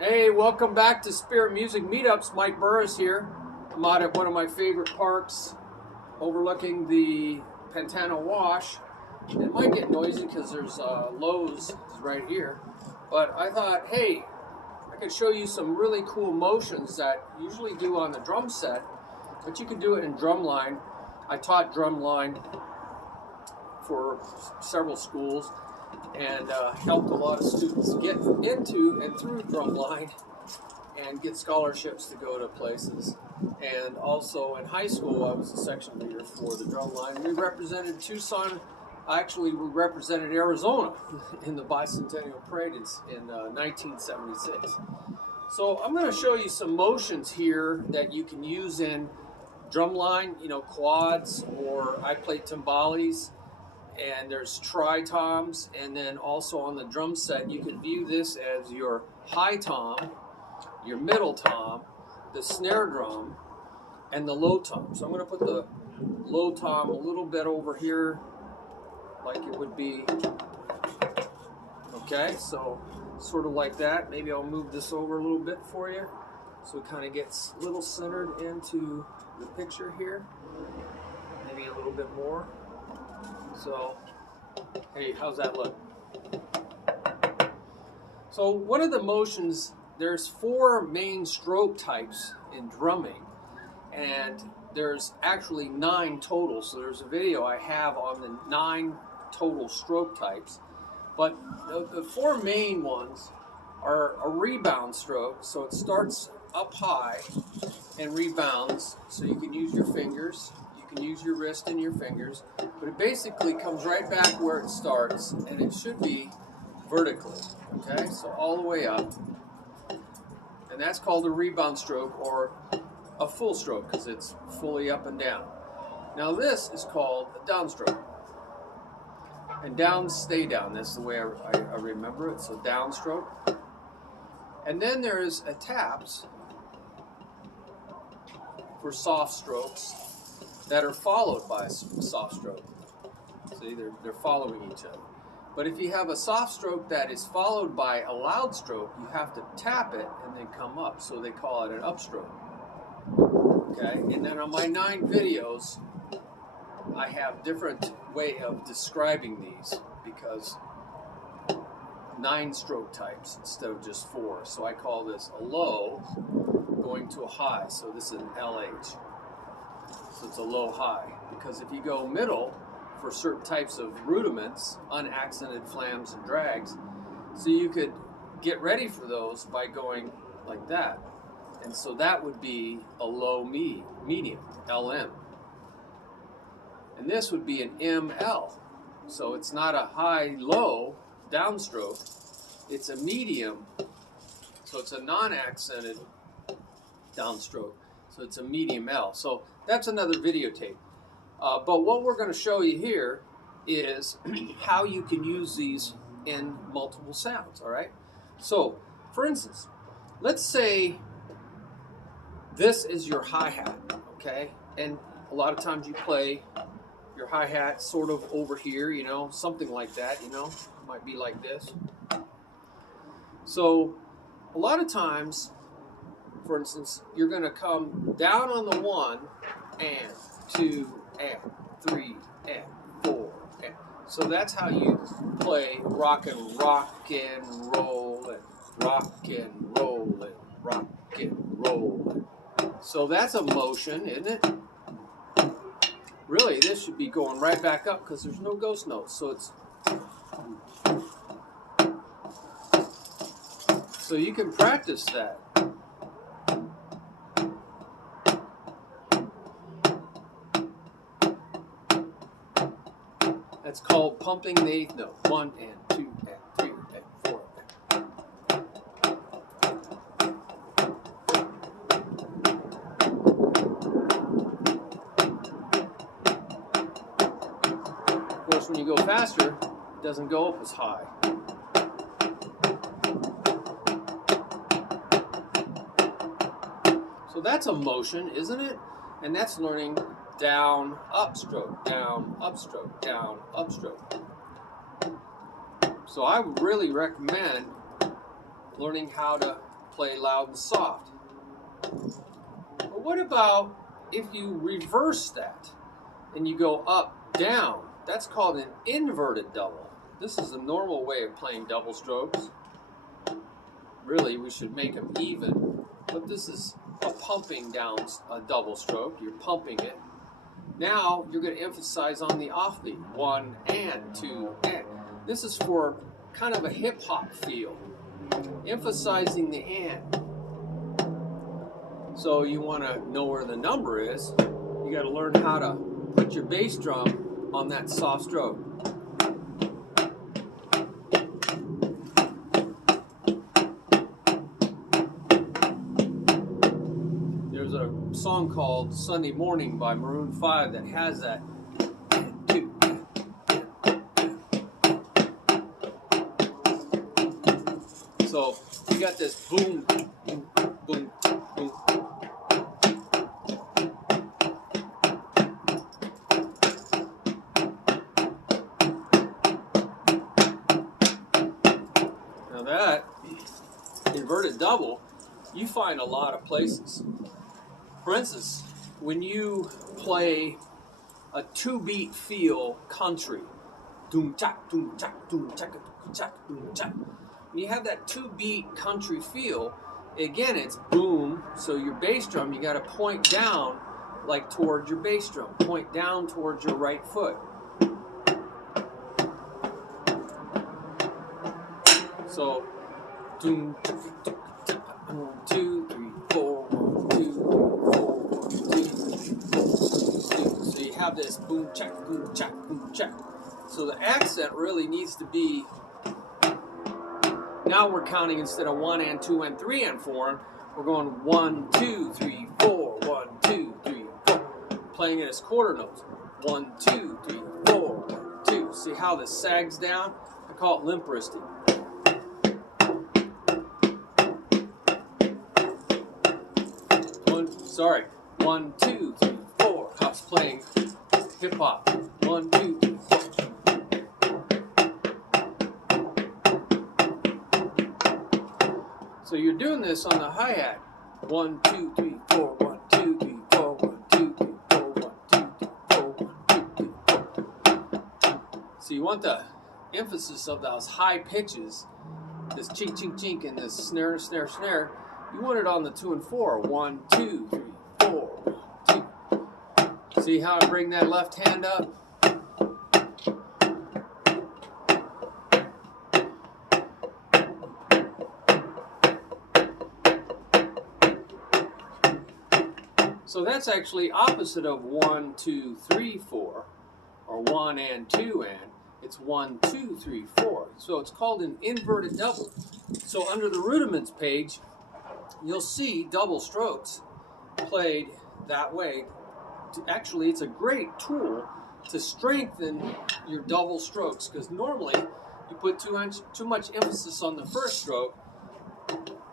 Hey, welcome back to Spirit Music Meetups. Mike Burris here. I'm out at one of my favorite parks overlooking the Pantano Wash. It might get noisy because there's Lowe's right here. But I thought, hey, I could show you some really cool motions that you usually do on the drum set, but you can do it in drumline. I taught drumline for several schools and helped a lot of students get into and through drumline and get scholarships to go to places. And also in high school, I was a section leader for the drumline. We represented Tucson. Actually, we represented Arizona in the bicentennial parade in 1976. So I'm going to show you some motions here that you can use in drumline, quads, or I play timbales. And there's tri-toms, and then also on the drum set, you can view this as your high tom, your middle tom, the snare drum, and the low tom. So I'm going to put the low tom a little bit over here, like it would be. Okay, so sort of like that. Maybe I'll move this over a little bit for you, so it kind of gets a little centered into the picture here. Maybe a little bit more. So, hey, how's that look? So one of the motions, there's 4 main stroke types in drumming, and there's actually 9 total. So there's a video I have on the 9 total stroke types. But the 4 main ones are a rebound stroke. So it starts up high and rebounds. So you can use your fingers. You can use your wrist and your fingers, but it basically comes right back where it starts, and it should be vertically, okay? So all the way up, and that's called a rebound stroke or a full stroke because it's fully up and down. Now this is called a downstroke, and downs stay down. That's the way I remember it, so downstroke. And then there's a taps for soft strokes that are followed by a soft stroke. See, they're following each other. But if you have a soft stroke that is followed by a loud stroke, you have to tap it and then come up. So they call it an upstroke. Okay, and then on my 9 videos, I have different way of describing these because 9 stroke types instead of just 4. So I call this a low going to a high. So this is an LH. So it's a low high, because if you go middle for certain types of rudiments, unaccented flams and drags, so you could get ready for those by going like that. And so that would be a low medium, LM. And this would be an ML. So it's not a high low downstroke, it's a medium, so it's a non-accented downstroke. So it's a medium L. So that's another videotape. But what we're going to show you here is how you can use these in multiple sounds, all right? So, for instance, let's say this is your hi-hat, okay? And a lot of times you play your hi-hat sort of over here, something like that, It might be like this. So, a lot of times, for instance, you're going to come down on the 1 and 2 and 3 and 4 and. So that's how you play rock and roll and rock and roll and rock and roll. So that's a motion, isn't it? Really, this should be going right back up because there's no ghost notes. So it's. So you can practice that. That's called pumping the 8th note. 1 and 2 and 3 and 4. Of course, when you go faster, it doesn't go up as high. So that's a motion, isn't it? And that's learning down, upstroke, down, upstroke, down, upstroke. So I would really recommend learning how to play loud and soft. But what about if you reverse that and you go up, down? That's called an inverted double. This is a normal way of playing double strokes. Really, we should make them even, but this is a pumping down a double stroke. You're pumping it. Now you're going to emphasize on the offbeat. 1 and 2 and. This is for kind of a hip hop feel, emphasizing the and. So you want to know where the number is. You got to learn how to put your bass drum on that soft stroke. There's a song called Sunday Morning by Maroon 5 that has that. So you got this boom, boom, boom, boom. Now that inverted double, you find a lot of places. For instance, when you play a 2-beat feel country, doom chak, doom chak, doom chak, doom chak, doom chak. When you have that 2-beat country feel, again it's boom, so your bass drum, you got to point down like towards your bass drum, point down towards your right foot. So, doom, 1, 2, 3, 4, 1, 2, 3, 4, 1, 2, 3, 2. So you have this boom, check, boom, check, boom, check. So the accent really needs to be. Now we're counting instead of 1 and 2 and 3 and 4. We're going 1, 2, 3, 4, 1, 2, 3, 4. Playing it as quarter notes. 1, 2, 3, 4, 1, 2. See how this sags down? I call it limp wristing. Sorry. 1, 2, 3, 4. I was playing hip hop. 1, 2, 3, 4. So you're doing this on the hi-hat. 1, 2, 3, 4, 1, 2, 3, 4, 1, 2, 3, 4, 1, 2, 3, 4, 1, 2, 3, 4. So you want the emphasis of those high pitches, this chink, chink, chink, and this snare, snare, snare. You want it on the 2 and 4. 1, 2, 3, 4, 1, 2. See how I bring that left hand up? So that's actually opposite of 1, 2, 3, 4, or 1 and 2 and. It's 1, 2, 3, 4. So it's called an inverted double. So under the rudiments page, you'll see double strokes played that way. Actually, it's a great tool to strengthen your double strokes, because normally you put too much emphasis on the first stroke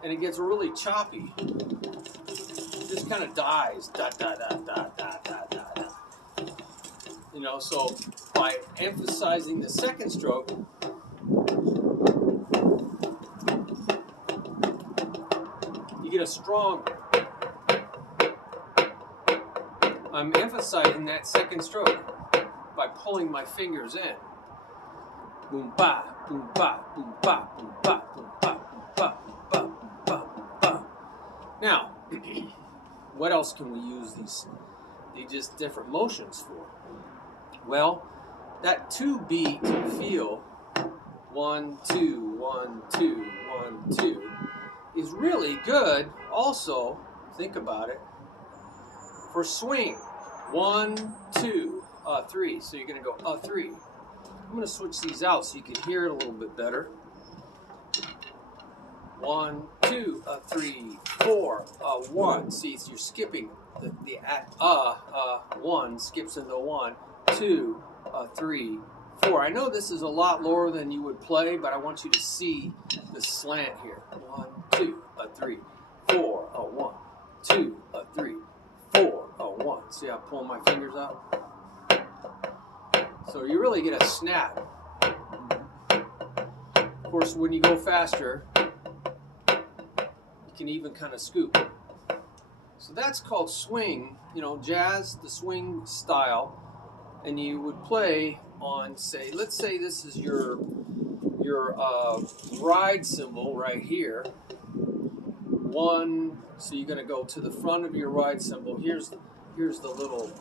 and it gets really choppy. It just kind of dies. Da, da, da, da, da, da, da, da. You know, so by emphasizing the second stroke, you get a strong. I'm emphasizing that second stroke by pulling my fingers in. Boom ba, boom ba, boom ba, boom ba, boom ba, boom ba, boom ba, boom ba, boom ba. Now, what else can we use these just different motions for? Well, that 2-beat feel, 1, 2, 1, 2, 1, 2, is really good also, think about it, for swing. 1, 2, 3. So you're going to go 3. I'm going to switch these out so you can hear it a little bit better. 1, 2, 3, 4, 1. See, so you're skipping the 1 skips into 1, 2, 3, 4. I know this is a lot lower than you would play, but I want you to see the slant here. 1, 2, 3, 4, 1, 2, 3, 4, 1. See, I pull my fingers out. So you really get a snap. Of course, when you go faster, can even kind of scoop. So that's called swing, you know, jazz, the swing style. And you would play on, say, let's say this is your ride cymbal right here. One, so you're going to go to the front of your ride cymbal. Here's the little,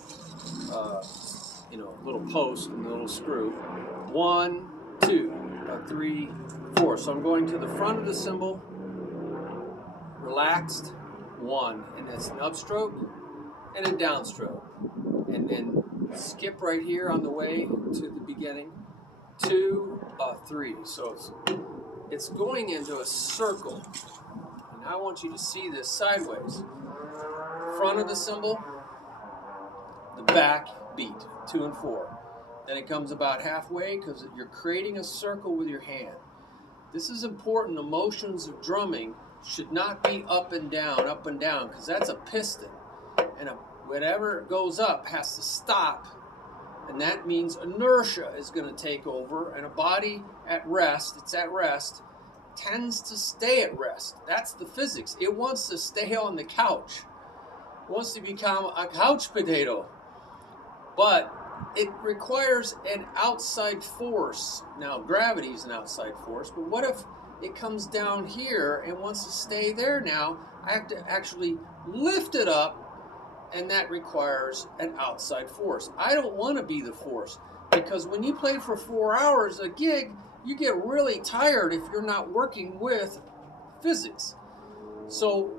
you know, little post and the little screw. 1, 2, 3, 4. So I'm going to the front of the cymbal, relaxed, 1, and that's an upstroke and a downstroke. And then skip right here on the way to the beginning, 2, 3. So it's going into a circle. And I want you to see this sideways. Front of the cymbal, the back beat, 2 and 4. Then it comes about halfway because you're creating a circle with your hand. This is important. The motions of drumming should not be up and down, because that's a piston. And whatever goes up has to stop. And that means inertia is going to take over. And a body at rest, it's at rest, tends to stay at rest. That's the physics. It wants to stay on the couch. It wants to become a couch potato. But it requires an outside force. Now, gravity is an outside force, but what if it comes down here and wants to stay there now? I have to actually lift it up, and that requires an outside force. I don't want to be the force, because when you play for 4 hours a gig, you get really tired if you're not working with physics. So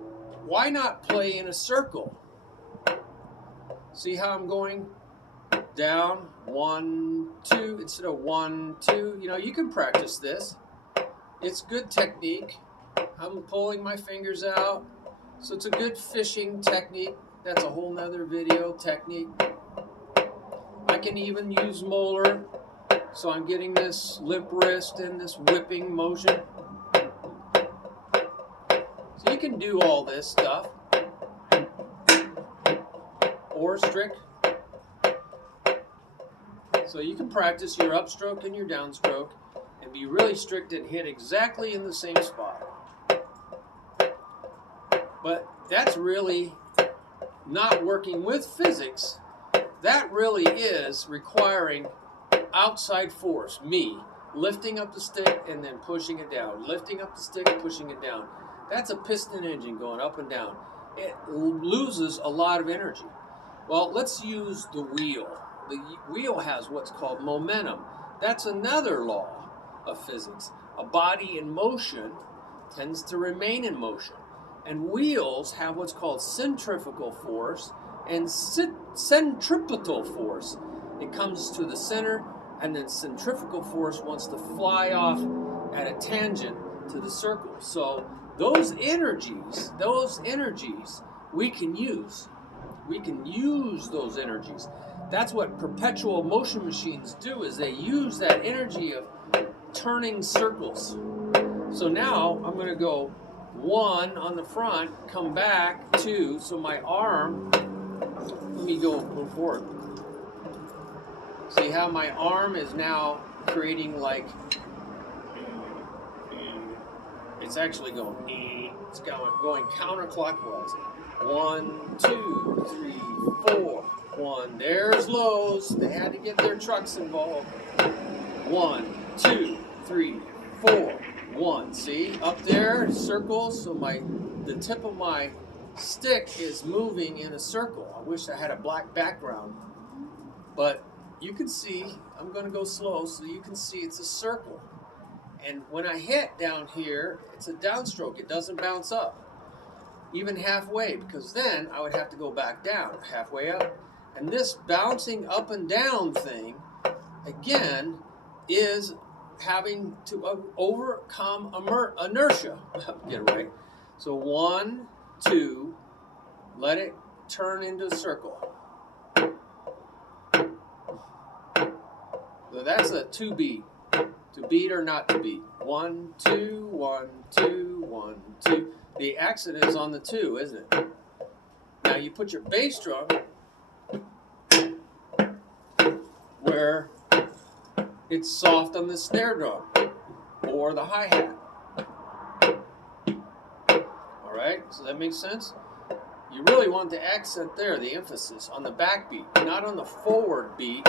why not play in a circle? See how I'm going? Down, 1, 2, instead of 1, 2. You know, you can practice this. It's good technique. I'm pulling my fingers out. So it's a good fishing technique. That's a whole nother video technique. I can even use molar. So I'm getting this limp wrist and this whipping motion. So you can do all this stuff. Or strict. So you can practice your upstroke and your downstroke and be really strict and hit exactly in the same spot. But that's really not working with physics. That really is requiring outside force, me, lifting up the stick and then pushing it down, lifting up the stick and pushing it down. That's a piston engine going up and down. It loses a lot of energy. Well, let's use the wheel. The wheel has what's called momentum. That's another law of physics. A body in motion tends to remain in motion. And wheels have what's called centrifugal force and centripetal force. It comes to the center, and then centrifugal force wants to fly off at a tangent to the circle. So those energies we can use. We can use those energies. That's what perpetual motion machines do, is they use that energy of turning circles. So now I'm going to go 1 on the front, come back 2, so my arm, let me go forward. See how my arm is now creating like, it's actually going, it's going counterclockwise. 1, 2, 3, 4. 1, there's lows. They had to get their trucks involved. 1, 2, 3, 4. 1. See, up there, circles. So the tip of my stick is moving in a circle. I wish I had a black background, but you can see. I'm going to go slow so you can see it's a circle. And when I hit down here, it's a downstroke. It doesn't bounce up, even halfway, because then I would have to go back down, halfway up. And this bouncing up and down thing, again, is having to overcome inertia. Get it right. So 1, 2, let it turn into a circle. So that's a 2-beat. To beat or not to beat. 1, 2, 1, 2, 1, 2. The accent is on the 2, isn't it? Now you put your bass drum where it's soft on the snare drum or the hi-hat. All right? right? Does that make sense? You really want the accent there, the emphasis, on the back beat, not on the forward beat.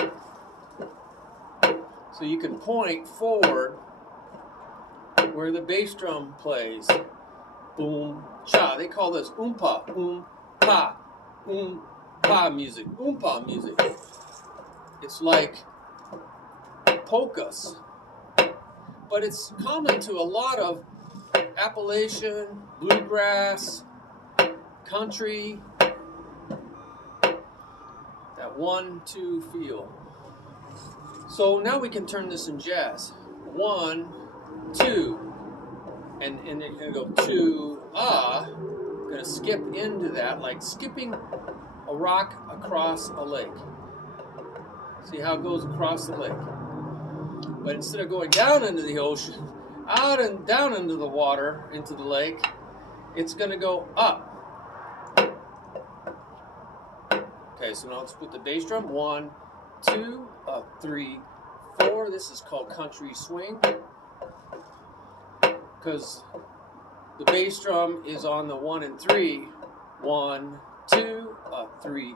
So you can point forward where the bass drum plays. Boom, cha. They call this oompa music. Oompa music. It's like polkas. But it's common to a lot of Appalachian, bluegrass, country, that 1-2 feel. So now we can turn this in jazz. 1, 2, and you're gonna go 2, gonna skip into that like skipping a rock across a lake. See how it goes across the lake? But instead of going down into the ocean, out and down into the water, into the lake, it's gonna go up. Okay, so now let's put the bass drum. 1, 2, 3, 4. This is called country swing, because the bass drum is on the 1 and 3. 1, 2, 3,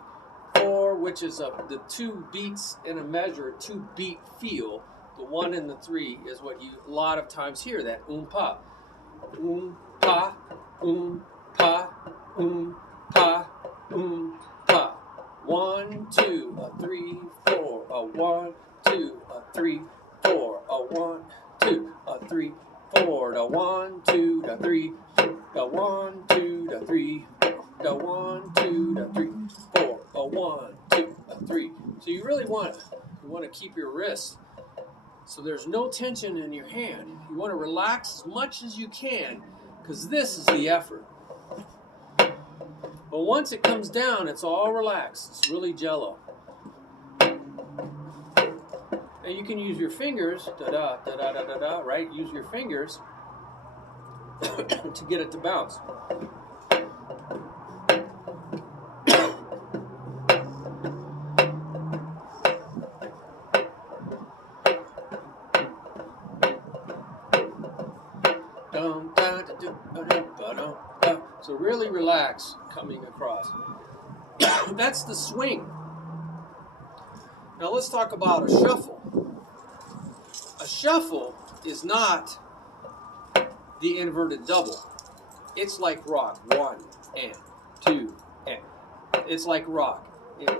4, which is the 2 beats in a measure, 2 beat feel. The 1 and the 3 is what you a lot of times hear, that oompa, oompa, oompa, oompa, oompa. 1, 2, 3, 4. 1, 2, 3, 4. 1, 2, 3, 4. 1, 2, 3. 1, 2, 3. 1, 2, 3, 4. 1, 2, 3. So you really want to keep your wrist so there's no tension in your hand. You want to relax as much as you can, because this is the effort. But once it comes down, it's all relaxed. It's really jello. And you can use your fingers, da-da, da-da, da-da, da, right? Use your fingers to get it to bounce. So really relax coming across. That's the swing. Now let's talk about a shuffle. A shuffle is not the inverted double. It's like rock. 1 and 2 and. It's like rock.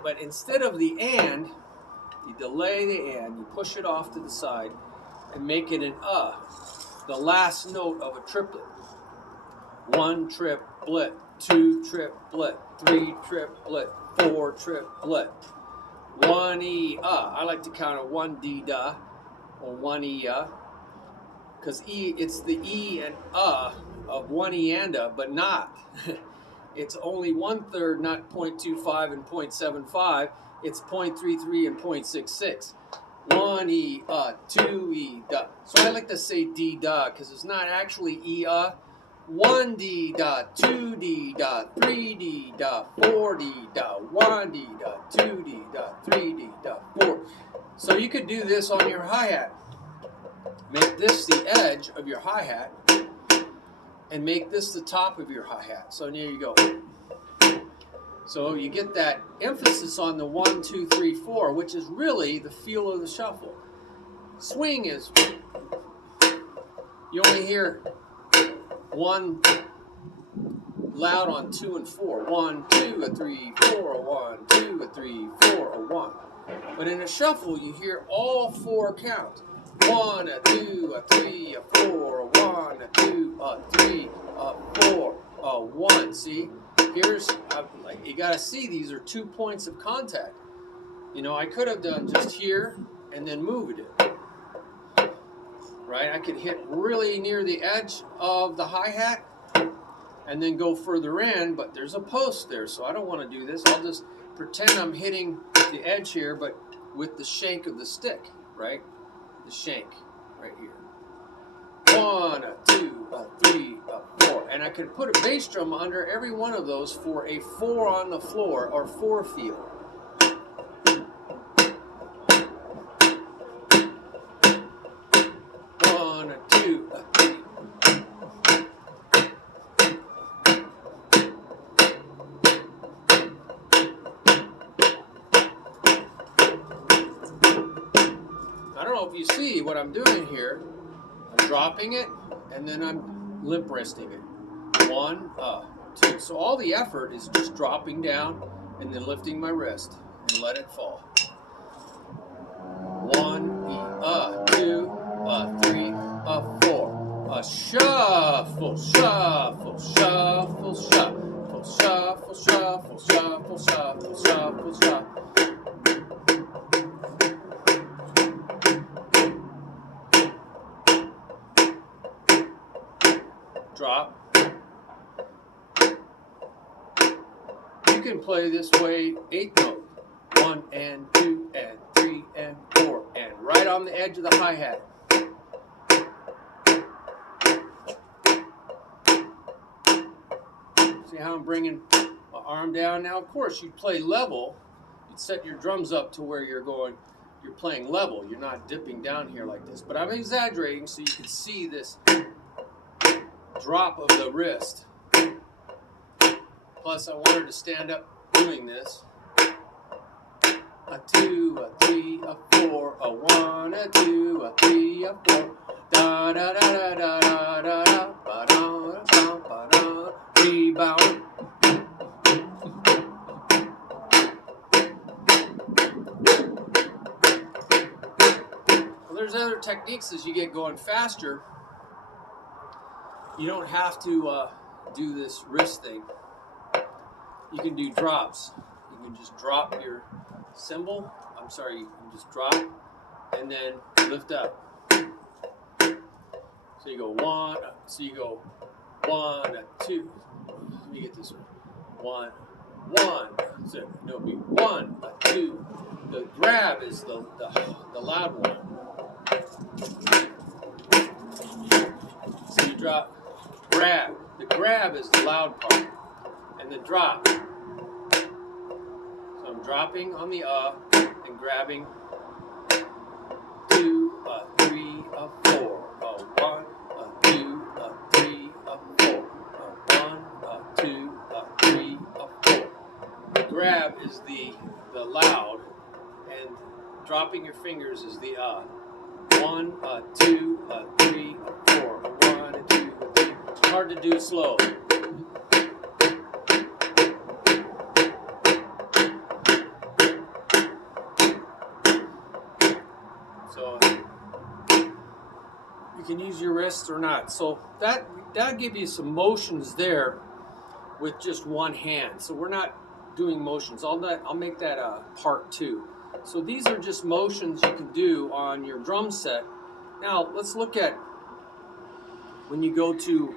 But instead of the and, you delay the and, you push it off to the side and make it an the last note of a triplet. 1 triplet, 2 triplet, 3 triplet, 4 triplet. 1 E, I like to count it 1 D da, or 1 E, because E, it's the E and of 1 E and but not. It's only 1/3, not 0.25 and 0.75. It's 0.33 and 0.66. 1 E, 2 E, da. So I like to say D da, because it's not actually E, 1 D da, 2 D da, 3 D da, 4 D da, 1 D da, 2 D da, 3 D da, 4. So you could do this on your hi-hat. Make this the edge of your hi-hat, and make this the top of your hi-hat. So there you go. So you get that emphasis on the 1, 2, 3, 4, which is really the feel of the shuffle. Swing is, you only hear 1 loud on 2 and 4. 1, 2, 3, 4. 1, 2, 3, 4. 1. But in a shuffle, you hear all 4 counts. 1, 2, 3, 4. 1, 2, 3, 4. 1. See, here's you gotta see these are 2 points of contact. You know, I could have done just here and then moved it. Right? I could hit really near the edge of the hi-hat and then go further in, but there's a post there, so I don't want to do this. I'll just pretend I'm hitting the edge here, but with the shank of the stick, right? The shank right here. 1, 2, 3, 4. And I could put a bass drum under every one of those for a 4 on the floor, or 4 feel. now if you see what I'm doing here, I'm dropping it and then I'm limp wristing it. 1, 2. So all the effort is just dropping down and then lifting my wrist and let it fall. 1, 2, 3, 4. Shuffle, shuffle, shuffle, shuffle, shuffle, shuffle, shuffle, shuffle, shuffle, shuffle. Drop. You can play this way 8 note. 1 and 2 and 3 and 4 and right on the edge of the hi-hat. See how I'm bringing my arm down? Now, of course, you'd play level. You'd set your drums up to where you're playing level. You're not dipping down here like this. But I'm exaggerating so you can see this drop of the wrist. Plus, I want her to stand up doing this. A 2, a 3, a 4, a 1, a 2, a 3, a 4. Da da da da da da da da ba da da ba da. Rebound. Well, there's other techniques as you get going faster. You don't have to do this wrist thing. You can do drops. You can just drop your cymbal. I'm sorry, you can just drop and then lift up. So you go 1, so you go 1, 2. Let me get this one. 1, 1. So it'll be 1, 2. The grab is the loud one. So you drop, grab. The grab is the loud part. And the drop. So I'm dropping on the and grabbing 2, 3, 4, 1, 2, 3, 4, 1, 2, 3, 4. The grab is the loud, and dropping your fingers is the 1, 2, 3, 4, 1, 2, 3. It's hard to do slow. So you can use your wrists or not. So that'll give you some motions there with just one hand. So we're not doing motions. I'll make that part 2. So these are just motions you can do on your drum set. Now let's look at when you go to,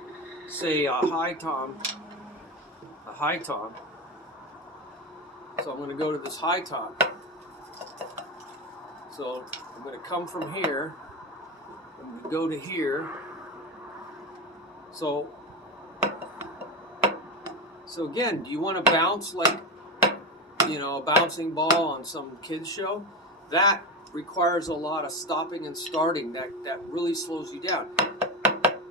say, a high tom. So I'm going to go to this high tom. So I'm going to come from here, I'm going to go to here. So again, do you want to bounce like, a bouncing ball on some kids show? That requires a lot of stopping and starting. That really slows you down.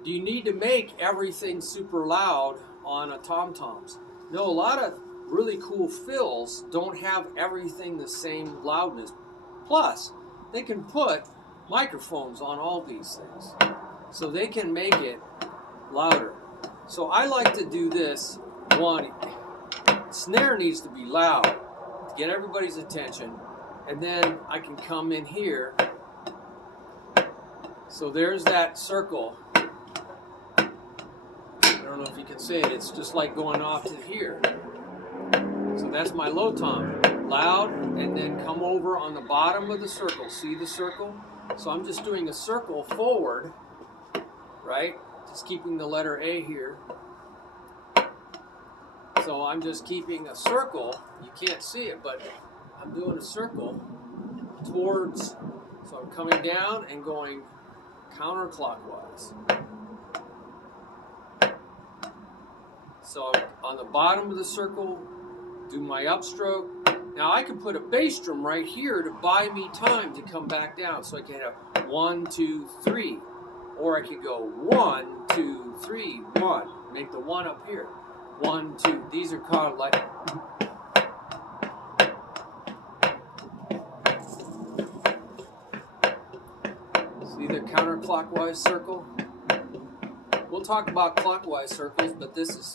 Do you need to make everything super loud on a tom-toms? No, a lot of really cool fills don't have everything the same loudness. Plus, they can put microphones on all these things, so they can make it louder. So I like to do this. One, snare needs to be loud to get everybody's attention, and then I can come in here. So there's that circle. I don't know if you can see it. It's just like going off to here. So that's my low tom. Loud, and then come over on the bottom of the circle. See the circle? So I'm just doing a circle forward, right? Just keeping the letter A here. So I'm just keeping a circle. You can't see it, but I'm doing a circle towards, so I'm coming down and going counterclockwise. So on the bottom of the circle, do my upstroke. Now I can put a bass drum right here to buy me time to come back down. So I can have 1, 2, 3. Or I could go 1, 2, 3, 1. Make the 1 up here. 1, 2. These are called like. counterclockwise circle. We'll talk about clockwise circles, but this is...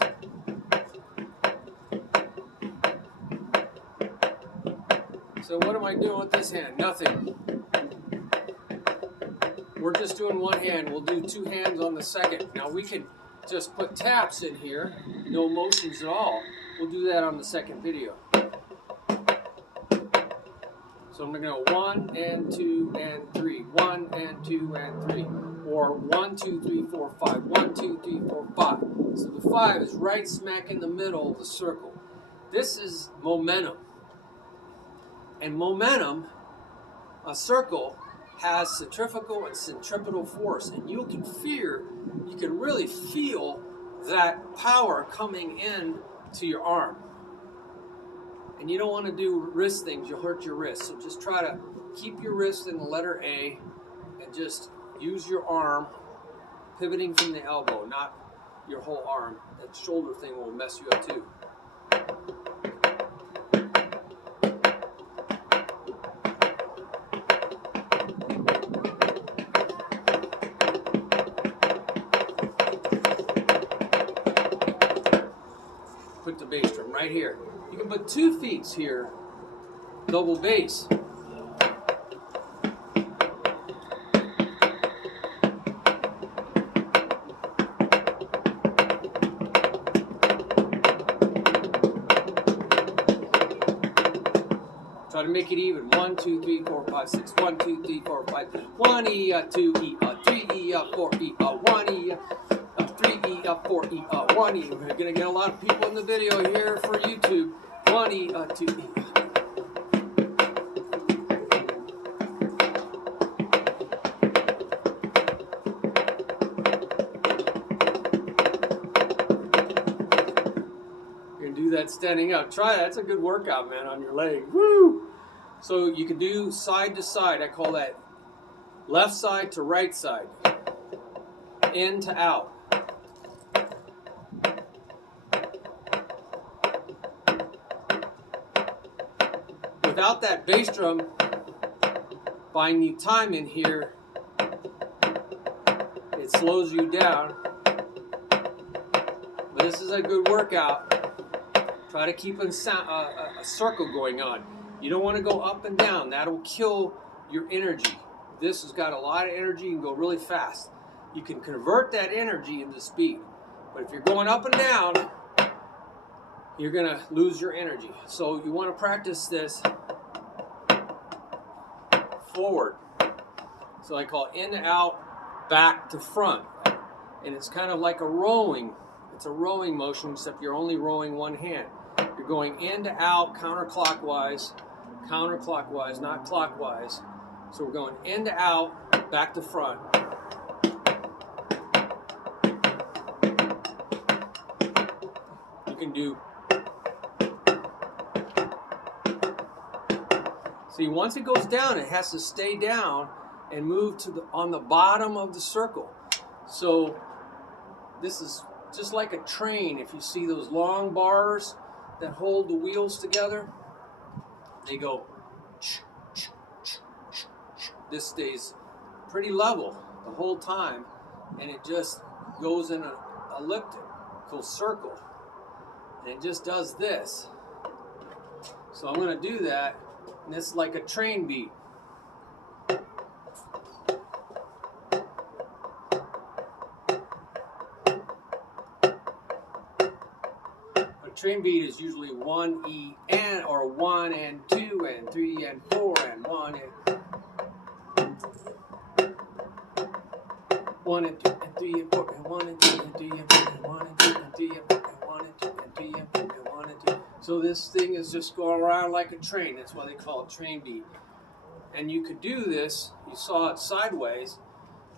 So what am I doing with this hand? Nothing. We're just doing one hand. We'll do two hands on the second. Now we can just put taps in here, no motions at all. We'll do that on the second video. So I'm going to go 1 and 2 and 3, 1 and 2 and 3, or 1, 2, 3, 4, 5, 1, 2, 3, 4, 5. So the 5 is right smack in the middle of the circle. This is momentum. And momentum, a circle, has centrifugal and centripetal force, and you can really feel that power coming in to your arm. And you don't want to do wrist things, you'll hurt your wrist. So just try to keep your wrist in the letter A and just use your arm pivoting from the elbow, not your whole arm. That shoulder thing will mess you up too. Put the bass drum right here. You can put 2 feet here, double bass. Try to make it even. 1, 2, 3, 4, 5, 6. 1, 2, 3, 4, 5. 1 E, 2 E, 3 E, 4 E, 1 E, 3 E, 4 E, 1 E. We're gonna get a lot of people in the video here for YouTube. 1 E, 2 E. You're gonna do that standing up. Try that. That's a good workout, man, on your leg. Woo! So you can do side to side. I call that left side to right side. In to out. Without that bass drum buying you time in here, it slows you down. But this is a good workout. Try to keep a circle going on. You don't want to go up and down. That'll kill your energy. This has got a lot of energy and go really fast. You can convert that energy into speed. But if you're going up and down, you're going to lose your energy. So you want to practice this forward. So I call in to out, back to front. And it's kind of like a rowing. It's a rowing motion, except you're only rowing one hand. You're going in to out, counterclockwise, not clockwise. So we're going in to out, back to front. You can do... See, once it goes down, it has to stay down and move to on the bottom of the circle. So this is just like a train. If you see those long bars that hold the wheels together, they go. This stays pretty level the whole time, and it just goes in an elliptical circle, and it just does this. So I'm going to do that. And it's like a train beat. A train beat is usually 1 E and, or 1 and 2 and 3 and 4 and 1 and 1 and 2 and 3 and 4 and 1 and 2 and 3 and 4 and 1 and 2 and 3 and 4 and 1 and 2 and 3 and 4 and 1 and 2. So this thing is just going around like a train. That's why they call it train beat. And you could do this. You saw it sideways.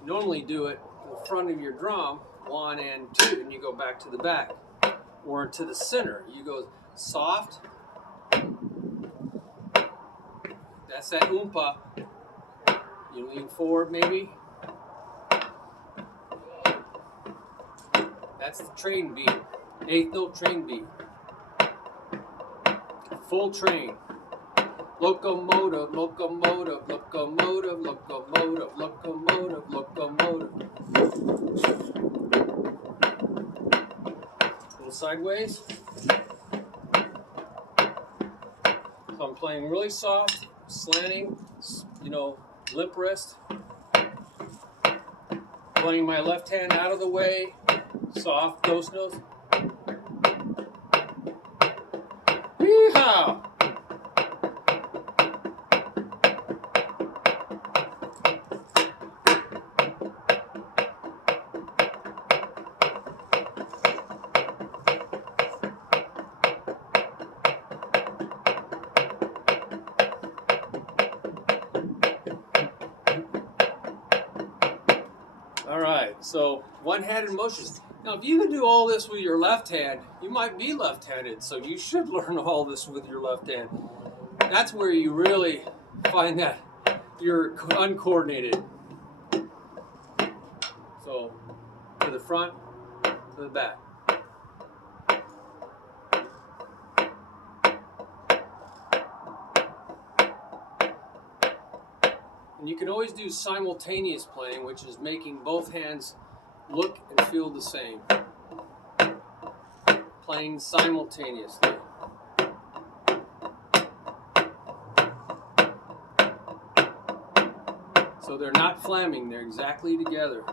You normally do it in the front of your drum, 1 and 2, and you go back to the back. Or to the center. You go soft. That's that oompa. You lean forward maybe. That's the train beat. 8th note train beat. Full train. locomotive, locomotive, locomotive, locomotive, locomotive, locomotive. A little sideways. So I'm playing really soft, slanting, you know, limp wrist. Playing my left hand out of the way, soft ghost notes. Yeehaw! All right, so one-handed motions. Now, if you can do all this with your left hand, you might be left-handed, so you should learn all this with your left hand. That's where you really find that you're uncoordinated. So, to the front, to the back. And you can always do simultaneous playing, which is making both hands look and feel the same. Playing simultaneously. So they're not flamming, they're exactly together.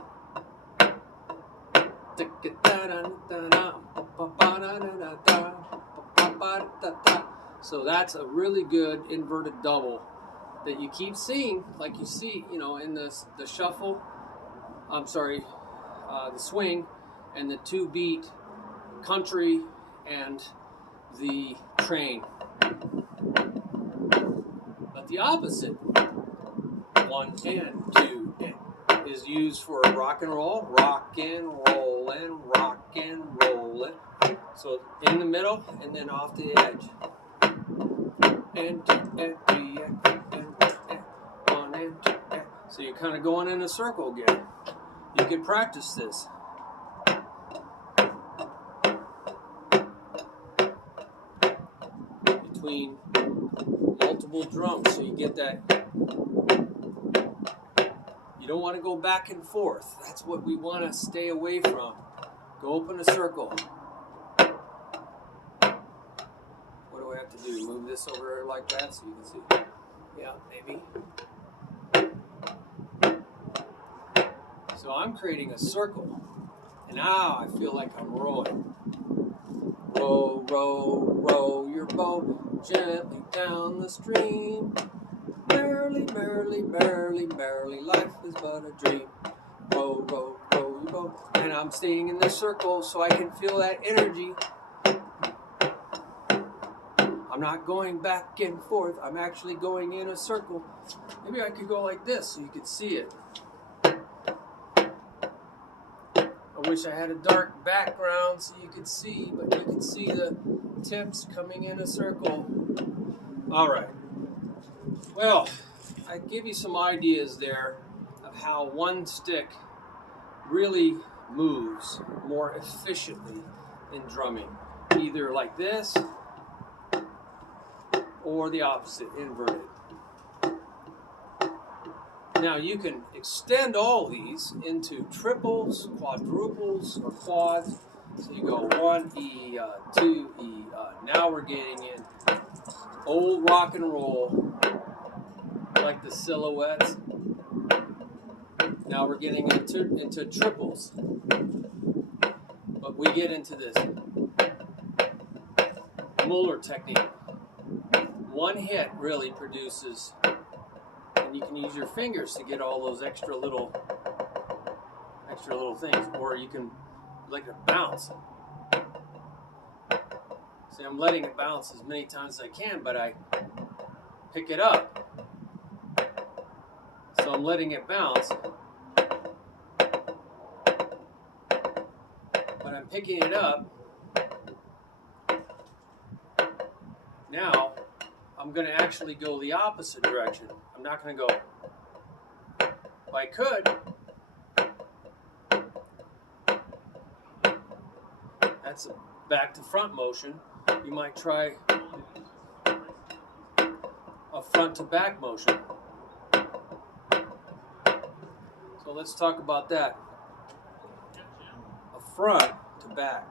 So that's a really good inverted double that you keep seeing, like you see, you know, in the shuffle, the swing, and the 2-beat country and the train. But the opposite, 1 and 2 and, is used for rock and roll, and rock and roll. So in the middle and then off the edge. And 2 and 3 and 1 and 2 and. So you're kind of going in a circle again. You can practice this. Between multiple drums, so you get that. You don't want to go back and forth. That's what we want to stay away from. Go open a circle. What do I have to do? Move this over like that so you can see. Yeah, maybe. So I'm creating a circle. And now I feel like I'm rowing. Row, row, row your boat gently down the stream. Merrily, merrily, merrily, merrily, life is but a dream. Row, row, row your boat. And I'm staying in this circle so I can feel that energy. I'm not going back and forth. I'm actually going in a circle. Maybe I could go like this so you could see it. I wish I had a dark background so you could see, but you can see the tips coming in a circle. All right. Well, I give you some ideas there of how one stick really moves more efficiently in drumming. Either like this or the opposite, inverted. Now you can extend all these into triples, quadruples, or quads. So you go 1 E, 2 E. Now we're getting in old rock and roll, like the silhouettes. Now we're getting into triples. But we get into this Muller technique. One hit really produces. And you can use your fingers to get all those extra little things, or you can let it bounce. See, I'm letting it bounce as many times as I can, but I pick it up. So I'm letting it bounce, but I'm picking it up. Now I'm going to actually go the opposite direction. I'm not going to go. If I could, that's a back to front motion. You might try a front to back motion. So let's talk about that. A front to back.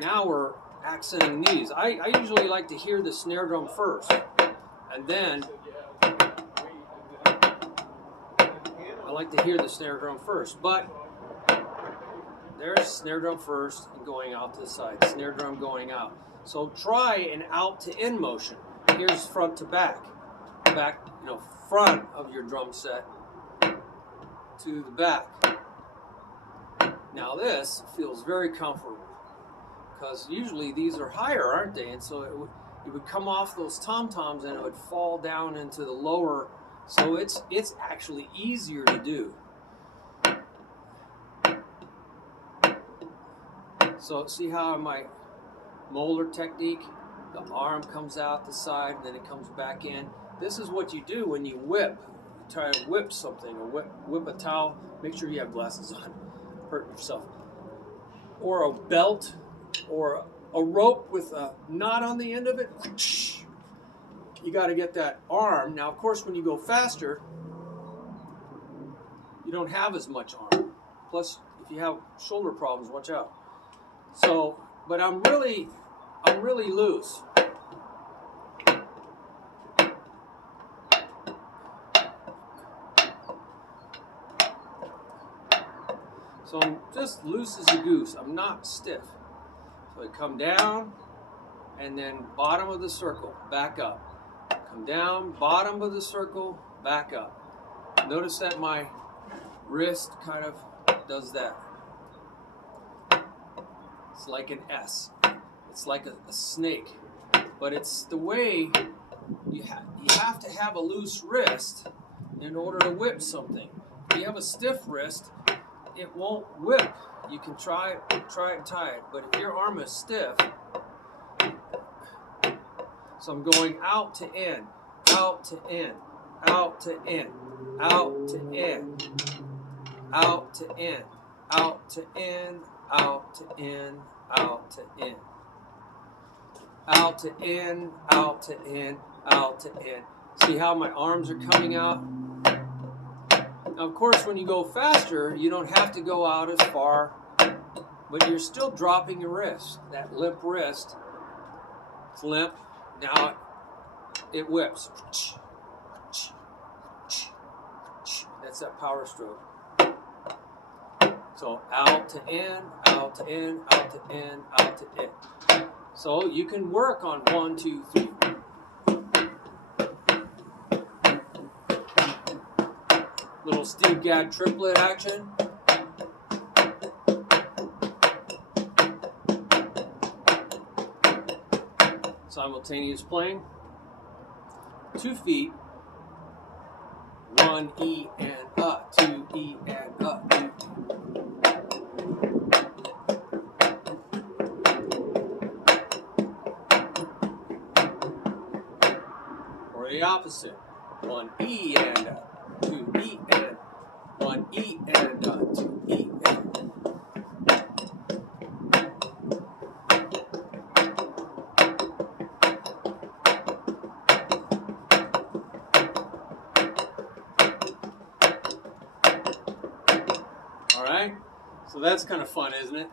Now we're accenting these. I usually like to hear the snare drum first, and then I like to hear the snare drum first, but there's snare drum first and going out to the side, snare drum going out. So try an out to in motion. Here's front to back, front of your drum set to the back. Now this feels very comfortable, because usually these are higher, aren't they? And so it would come off those tom-toms and it would fall down into the lower. So it's actually easier to do. So see how my molar technique, the arm comes out the side and then it comes back in. This is what you do when you whip. You try to whip something, or whip a towel. Make sure you have glasses on. Hurt yourself. Or a belt, or a rope with a knot on the end of it. You got to get that arm. Now, of course, when you go faster, you don't have as much arm. Plus, if you have shoulder problems, watch out. So, but I'm really loose. So I'm just loose as a goose. I'm not stiff. So I come down, and then bottom of the circle, back up. Come down, bottom of the circle, back up. Notice that my wrist kind of does that. It's like an S. It's like a snake. But it's the way you have to have a loose wrist in order to whip something. If you have a stiff wrist, it won't whip. You can try and tie it, but if your arm is stiff, so I'm going out to in, out to in, out to in, out to in, out to in, out to in, out to in, out to in, out to in, out to in, out to in. See how my arms are coming out? Now, of course, when you go faster, you don't have to go out as far, but you're still dropping your wrist. That limp wrist, it's limp. Now it whips. That's that power stroke. So out to in, out to in, out to in, out to in. So you can work on 1, 2, 3. Little Steve Gadd triplet action. Simultaneous playing. 2 feet. 1 E and up. 2 E and up. 2. Or the opposite. 1 E and up. 2 E and 1 E and 2 E and. All right, so that's kind of fun, isn't it?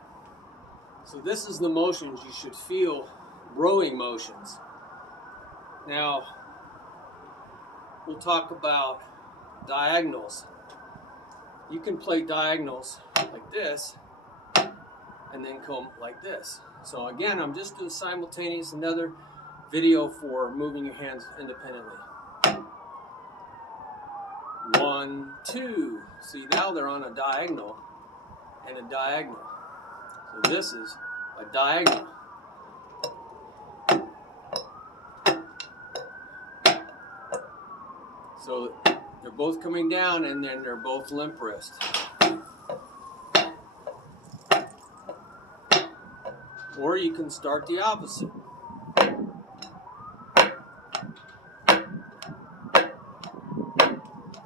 So this is the motions you should feel, rowing motions. Now, we'll talk about diagonals. You can play diagonals like this and then come like this. So again, I'm just doing simultaneous, another video for moving your hands independently. 1, 2. See, now they're on a diagonal and a diagonal. So this is a diagonal. So they're both coming down, and then they're both limp wrist. Or you can start the opposite.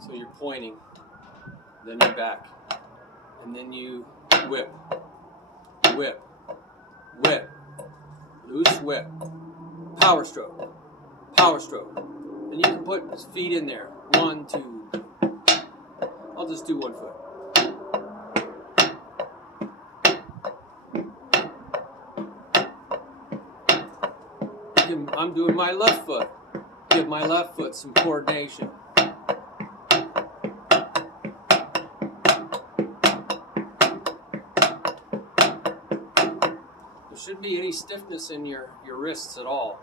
So you're pointing, then you're back, and then you whip, whip, whip, loose whip, power stroke, power stroke, And you can put feet in there. 1, 2. I'll just do 1 foot. I'm doing my left foot. Give my left foot some coordination. There shouldn't be any stiffness in your wrists at all.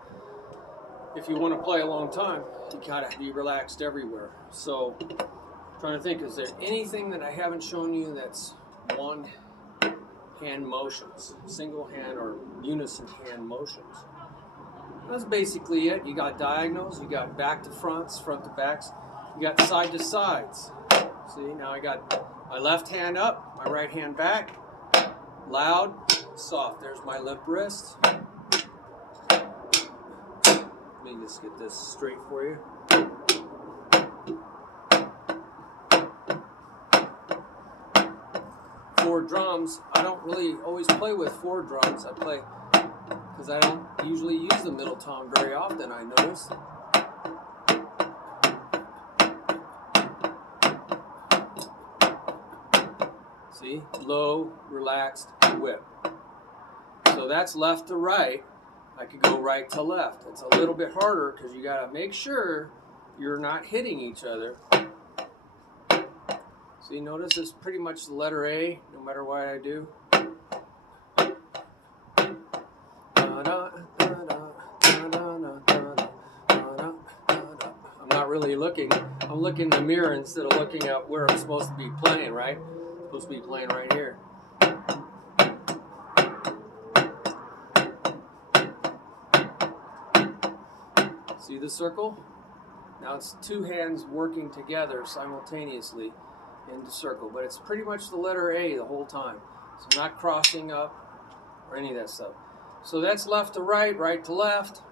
If you want to play a long time, you gotta be relaxed everywhere. So, trying to think, is there anything that I haven't shown you that's one hand motions, single hand or unison hand motions? That's basically it. You got diagonals, you got back to fronts, front to backs, you got side to sides. See, now I got my left hand up, my right hand back, loud, soft. There's my limp wrist. Let me just get this straight for you. Four drums. I don't really always play with 4 drums. I play because I don't usually use the middle tone very often, I notice. See? Low, relaxed, whip. So that's left to right. I could go right to left. It's a little bit harder because you got to make sure you're not hitting each other. See, notice it's pretty much the letter A, no matter what I do. I'm not really looking. I'm looking in the mirror instead of looking at where I'm supposed to be playing, right? I'm supposed to be playing right here. See the circle? Now it's 2 hands working together simultaneously in the circle, but it's pretty much the letter A the whole time. So not crossing up or any of that stuff. So that's left to right, right to left.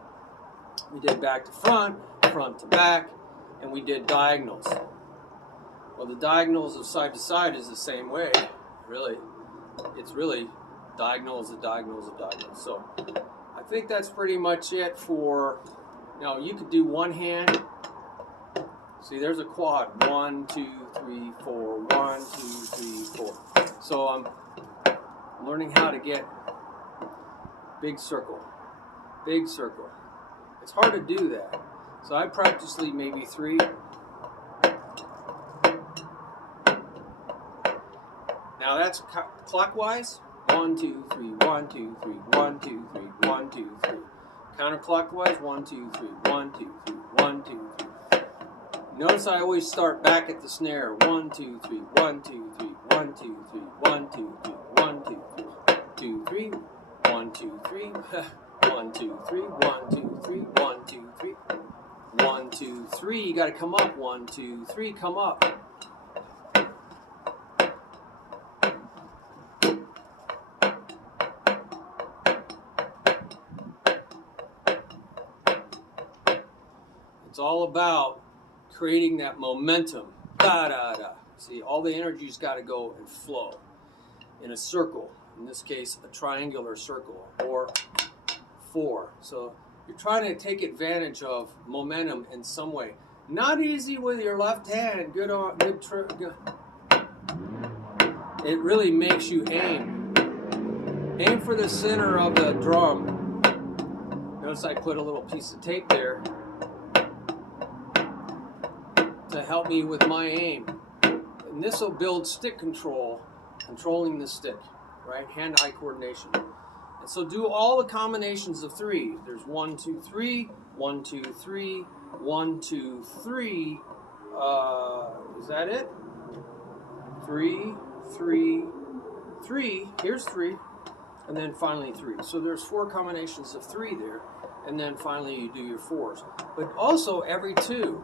We did back to front, front to back, and we did diagonals. Well, the diagonals of side to side is the same way, really. It's really diagonals of diagonals of diagonals. So I think that's pretty much it for, now you could do one hand. See, there's a quad. 1, 2, 3, 4. 1, 2, 3, 4. So I'm learning how to get big circle. Big circle. It's hard to do that. So I practice maybe 3. Now that's clockwise. 1, 2, 3, 1, 2, 3, 1, 2, 3, 1, 2, 3. Counterclockwise. 1, 2, 3, 1, 2, 3, 1, 2, 3. Notice I always start back at the snare. 1, 2, 3, 1, 2, 3, 1, 2, 3, 1, 2, 3, 1, 2, 3, 2, 3, 1, 2, 3, 1, 2, 3, 1, 2, 3, 1, 2, 3, 1, 2, 3. You got to come up. 1, 2, 3, come up. It's all about creating that momentum. Da da da. See, all the energy's got to go and flow in a circle. In this case, a triangular circle or 4. So you're trying to take advantage of momentum in some way. Not easy with your left hand. Good. It really makes you aim. Aim for the center of the drum. Notice I put a little piece of tape there to help me with my aim. And this will build stick control, controlling the stick, right? Hand-eye coordination. And so do all the combinations of 3. There's 1, 2, 3, 1, 2, 3, 1, 2, 3. Is that it? 3, 3, 3. Here's 3. And then finally 3. So there's 4 combinations of 3 there. And then finally you do your 4s. But also every 2.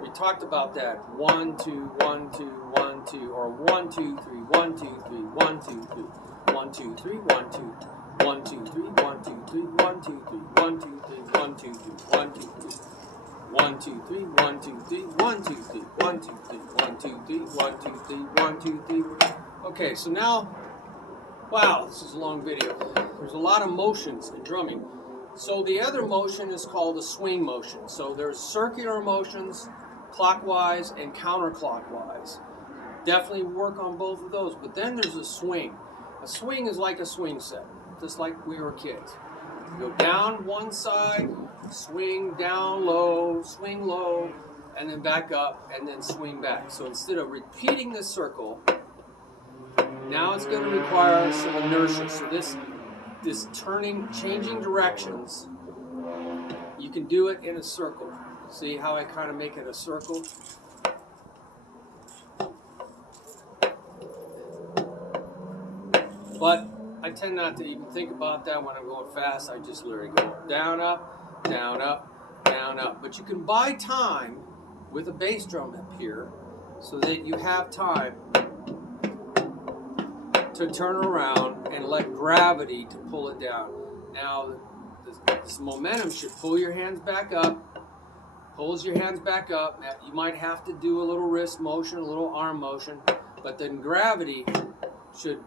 We talked about that. 1, 2, 1, 2, 1, 2, or 1, 2, 3, 1, 2, 3, 1, 2, 3, 1, 2, 3, 1, 2, 1, 2, 3, 1, 2, 3, 1, 2, 3, 1, 2, 3, 1, 2, 3, 1, 2, 3, 1, 2, 3, 1, 2, 3, 1, 2, 3, 1, 2, 3, 1, 2, 3, 1, 2, 3, 1, 2, 3. Okay, so now, wow, this is a long video. There's a lot of motions in drumming. So the other motion is called a swing motion. So there's circular motions, clockwise and counterclockwise. Definitely work on both of those. But then there's a swing. A swing is like a swing set, just like we were kids. You go down one side, swing down low, swing low, and then back up, and then swing back. So instead of repeating this circle, now it's going to require some inertia. So this turning, changing directions, you can do it in a circle. See how I kind of make it a circle? But I tend not to even think about that when I'm going fast. I just literally go down, up, down, up, down, up. But you can buy time with a bass drum up here so that you have time to turn around and let gravity to pull it down. Now, this momentum should pull your hands back up, pulls your hands back up. Now, you might have to do a little wrist motion, a little arm motion, but then gravity should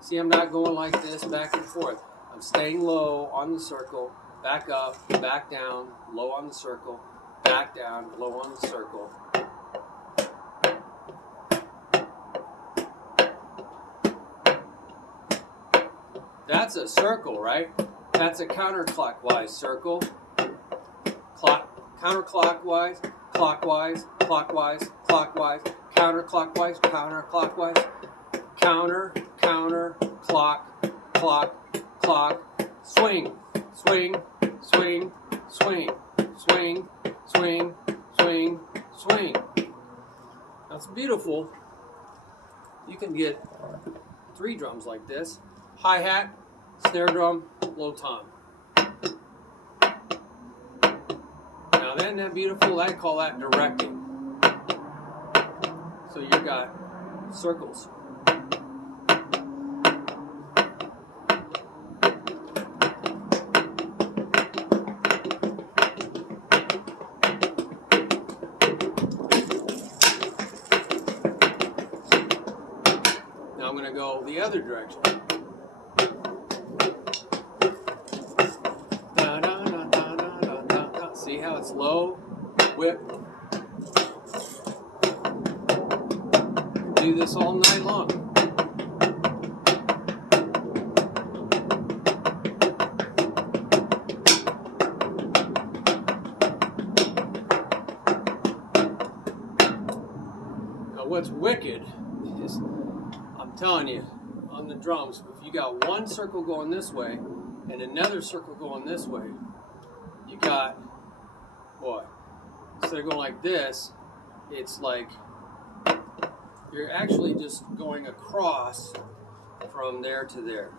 see, I'm not going like this back and forth. I'm staying low on the circle, back up, back down, low on the circle, back down, low on the circle. That's a circle, right? That's a counterclockwise circle. Counterclockwise, clockwise, clockwise, clockwise, counterclockwise, counterclockwise, counter, counter, clock, clock, clock, swing, swing, swing, swing, swing, swing, swing, swing. That's beautiful. You can get 3 drums like this. Hi-hat, snare drum, low tom. Now isn't that beautiful? I call that directing. So you've got circles. Now I'm going to go the other direction. See how it's low, whip. Do this all night long. Now what's wicked is, I'm telling you, on the drums, if you got one circle going this way and another circle going this way, you got what? Instead of going like this, it's like you're actually just going across from there to there.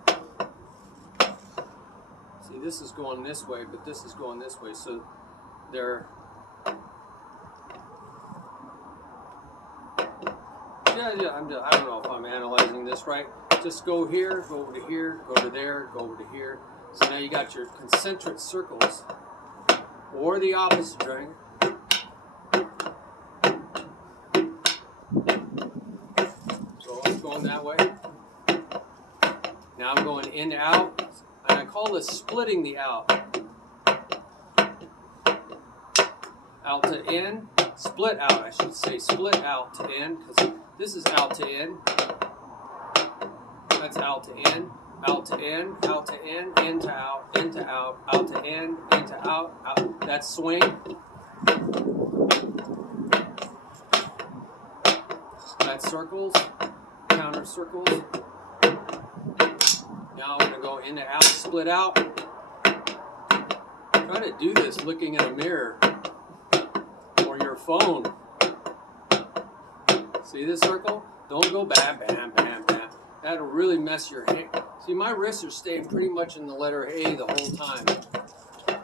See, this is going this way, but this is going this way, so they're I don't know if I'm analyzing this right. Just go here, go over to here, go to there, go over to here. So now you got your concentric circles, or the opposite triangle. So I'm going that way. Now I'm going in, out, and I call this splitting the out. Out to in, split out, I should say, split out to in, because this is out to in. That's out to in, out to in, out to in to out, into out, out to in to out, out. That's swing. That's circles, counter circles. Now I'm going to go into out, split out. Try to do this looking in a mirror or your phone. See this circle? Don't go bam, bam, bam, bam. That'll really mess your hand. See, my wrists are staying pretty much in the letter A the whole time.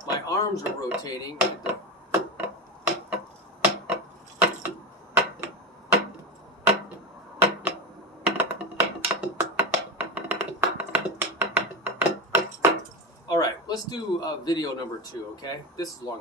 My arms are rotating. All right, let's do video number 2, okay? This is long.